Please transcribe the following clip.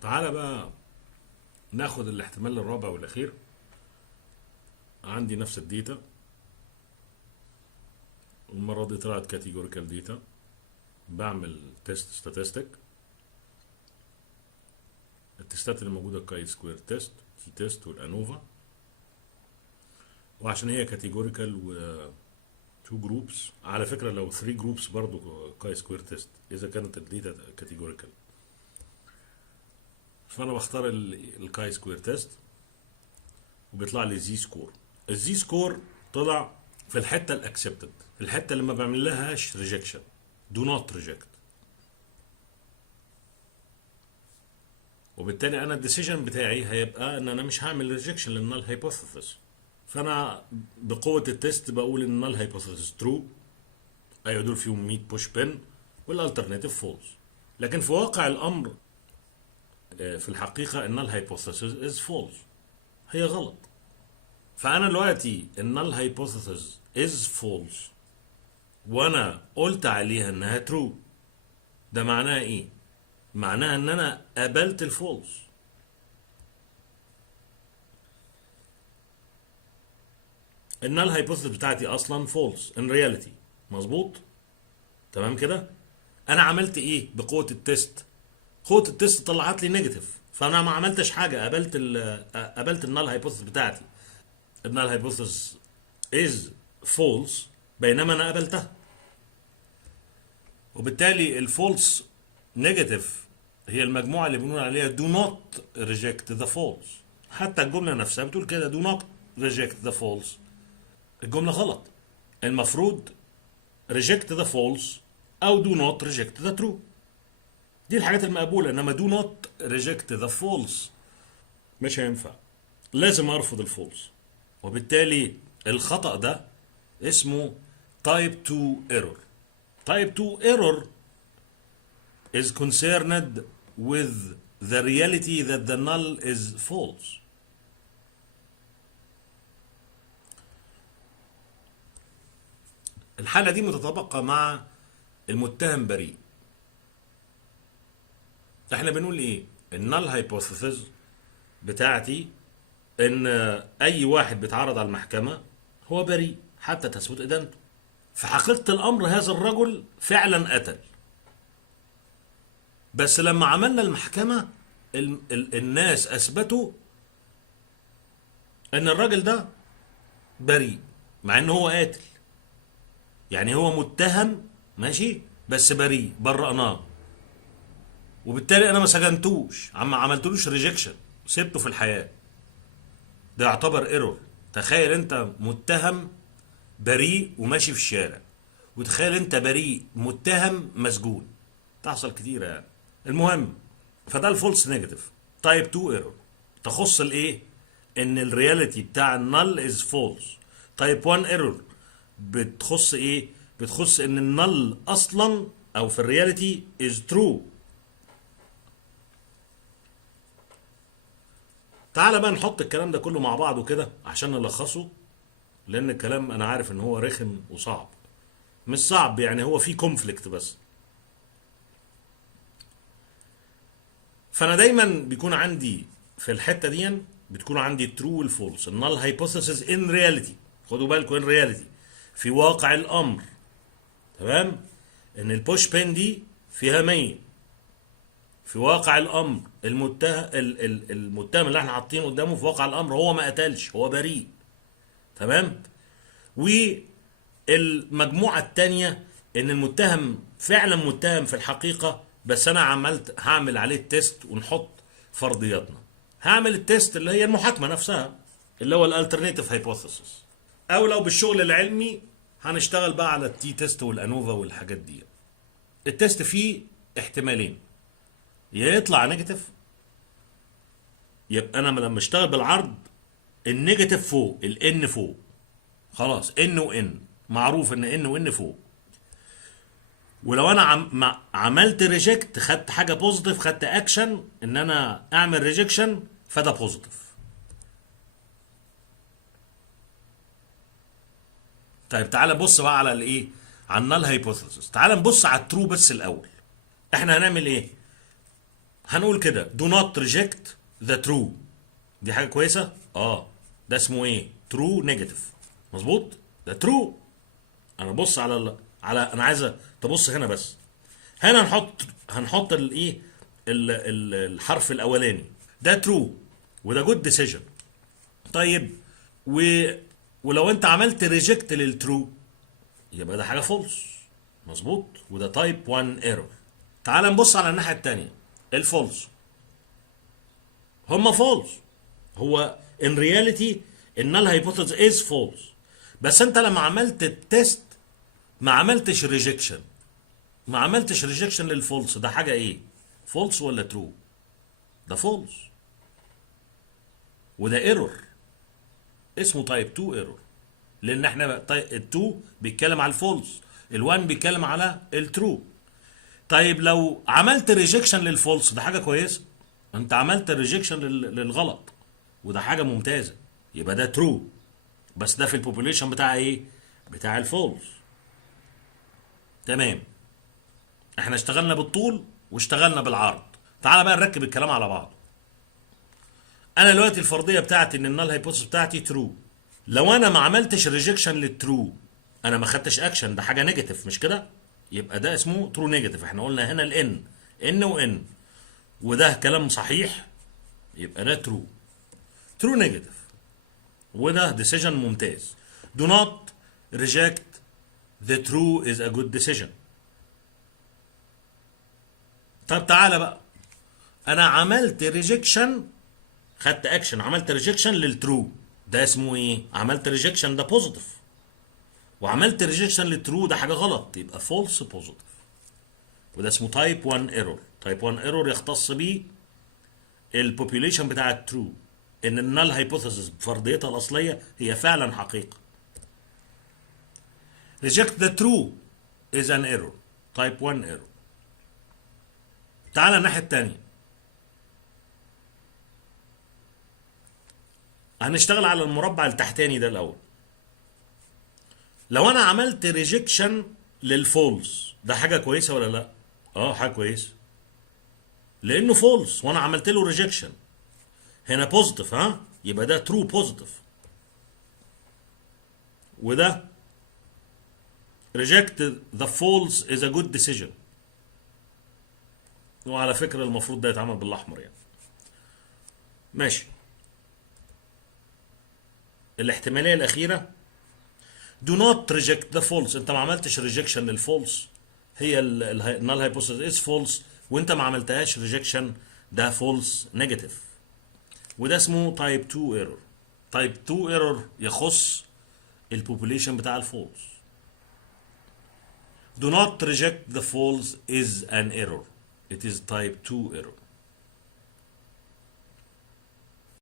تعالى بقى ناخد الاحتمال الرابع والاخير. عندي نفس الديتا، المرة دي طلعت كاتيجوريكال ديتا. بعمل تيست ستاتستيك. التستات اللي موجودة كاي سكوير تيست، كي تيست، والانوفا. وعشان هي كاتيجوريكال و تو جروبس، على فكرة لو 3 جروبس برضو كاي سكوير تيست اذا كانت الديتا كاتيجوريكال. فانا بختار الكاي سكوير تيست وبيطلع لي زي سكور. الزي سكور طلع في الحته الاكسبتد، الحته اللي ما بعمل لهاش ريجكشن، دو نوت ريجكت. وبالتالي انا الديسيجن بتاعي هيبقى ان انا مش هعمل ريجكشن للنال هايبوثيسيس. فانا بقوه التيست بقول ان النال هايبوثيسيس ترو، ايوه دول فيهم 100 بوش بن، والالترناتيف فولس. لكن في واقع الامر في الحقيقه النال هايبوثيسيس از فولس، هي غلط. فانا دلوقتي النال هايبوثيسيس از فولس وانا قلت عليها انها ترو، ده معناها ايه؟ معناها ان انا قبلت الفولس. النال هايبوثيسيس بتاعتي اصلا فولس ان رياليتي، مظبوط؟ تمام كده. انا عملت ايه بقوه التيست؟ قوه التيست طلعت لي نيجاتيف، فانا ما عملتش حاجه، قبلت النال هايبوثيسيس بتاعتي. النال هايبوثيسيس از فولس بينما انا قبلتها. وبالتالي الفولس نيجاتيف هي المجموعه اللي بنقول عليها do not reject the false. حتى الجمله نفسها بتقول كده do not reject the false. الجمله غلط، المفروض reject the false او do not reject the true. دي الحاجات المقبوله، انما do not reject the false مش هينفع، لازم ارفض الفولس. وبالتالي الخطأ ده اسمه type 2 error. type 2 error is concerned with the reality that the null is false. الحالة دي متطابقة مع المتهم بريء. احنا بنقول ايه؟ النال هايبوثيسيس بتاعتي ان اي واحد بيتعرض على المحكمة هو بريء حتى تثبت ادانته. في حقيقة الامر هذا الرجل فعلا قتل، بس لما عملنا المحكمة الناس اثبتوا ان الراجل ده بريء مع ان هو قاتل. يعني هو متهم ماشي بس بريء، برأناه. وبالتالي انا ما سجنتوش، ما عملتلوش ريجكشن، سبته في الحياة. ده يعتبر ايرور. تخيل انت متهم بريء وماشي في الشارع، وتخيل انت بريء متهم مسجون. تحصل كتير يعني. المهم، فده الفولس نيجاتيف تايب 2 ايرور. تخص الايه؟ ان الرياليتي بتاع النل از فولس. تايب 1 ايرور بتخص ايه؟ بتخص ان النل اصلا او في الرياليتي از ترو. تعال بقى نحط الكلام ده كله مع بعضه كده عشان نلخصه، لان الكلام انا عارف ان هو رخم وصعب. مش صعب يعني، هو فيه كونفليكت بس. فانا دايما بيكون عندي في الحته دي بتكون عندي ترو والفولس. النال هايبوثيسيس ان رياليتي، خدوا بالكم ان رياليتي في واقع الامر، تمام، ان البوش بين دي فيها 100. في واقع الامر المتهم اللي احنا حاطينه قدامه في واقع الامر هو ما قتلش، هو بريء، تمام. والمجموعه الثانيه ان المتهم فعلا متهم في الحقيقه، بس انا هعمل عليه التيست ونحط فرضياتنا. هعمل التيست اللي هي المحاكمه نفسها اللي هو الالترناتيف هايبوثيسيس، او لو بالشغل العلمي هنشتغل بقى على التي تيست والانوفا والحاجات دي. التيست فيه احتمالين، يا يطلع نيجاتيف، يبقى انا لما اشتغل بالعرض النيجاتيف فوق، الان فوق، خلاص ان وان معروف ان ان وان فوق. ولو انا عملت ريجكت، خدت حاجه بوزيتيف، خدت اكشن ان انا اعمل ريجكشن، فده بوزيتيف. طيب تعال نبص بقى على الايه، على النال هايبوثيسيس. تعال نبص على الترو بس الاول. احنا هنعمل ايه؟ هنقول كده do not reject the true. دي حاجة كويسة؟ ده اسمه ايه؟ true negative. مظبوط؟ ده true. انا بص على انا عايز تبص هنا بس. هنا هنحط الايه، الحرف الاولاني ده true وده good decision. طيب ولو انت عملت ريجكت للترو يبقى ده حاجه فولس. مظبوط، وده تايب 1 ايرور. تعال نبص على الناحيه الثانيه. الفولس هما فولس. هو ان رياليتي النال هايبوثيسيس از فولس، بس انت لما عملت التيست ما عملتش ريجكشن. ما عملتش ريجكشن للفولس. ده حاجه ايه؟ فولس ولا ترو؟ ده فولس، وده ايرور اسمه تايب 2 ايرور. لان احنا ال2 بيتكلم على الفولس، ال1 بيتكلم على الترو. طيب لو عملت ريجكشن للفولس ده حاجه كويسه. انت عملت ريجكشن للغلط وده حاجه ممتازه، يبقى ده ترو. بس ده في البوبوليشن بتاع ايه؟ بتاع الفولس. تمام. احنا اشتغلنا بالطول واشتغلنا بالعرض. تعال بقى نركب الكلام على بعض. انا دلوقتي الفرضيه بتاعتي ان النال هايبوثيسيس بتاعتي ترو. لو انا ما عملتش ريجكشن للترو انا ما خدتش اكشن، ده حاجه نيجاتيف مش كده؟ يبقى ده اسمه ترو نيجاتيف. احنا قلنا هنا الان ان وان، وده كلام صحيح، يبقى ده ترو. ترو نيجاتيف، وده ديسيجن ممتاز. do not reject the true is a good decision. طب تعالى بقى، انا عملت ريجكشن، خدت اكشن، عملت ريجكشن للترو، ده اسمه ايه؟ عملت ريجكشن ده بوزيتيف، وعملت ريجكشن للترو ده حاجه غلط، يبقى فولس بوزيتيف. وده اسمه تايب 1 ايرور. تايب 1 ايرور يختص بيه البوبيوليشن بتاع الترو، ان النال هايبوثيسيس بفرضيتها الاصليه هي فعلا حقيقه. reject the true is an error. type 1 error. تعال الناحيه الثانيه. هنشتغل على المربع التحتاني ده الاول. لو انا عملت ريجكشن للفولس ده حاجه كويسه ولا لا؟ حاجه كويسه، لانه فولس وانا عملت له ريجكشن. هنا بوزيتيف، يبقى ده ترو بوزيتيف. وده reject the false is a good decision. وعلى فكره المفروض ده يتعمل بالاحمر يعني. ماشي. الاحتماليه الاخيره do not reject the false. انت ما عملتش ريجكشن للفولس، هي النال هايبوثيسيس is false وانت ما عملتهاش ريجكشن، ده فولس نيجاتيف. وده اسمه تايب 2 ايرور. تايب 2 ايرور يخص البوبوليشن بتاع الفولس. do not reject the false is an error. It is type 2 error.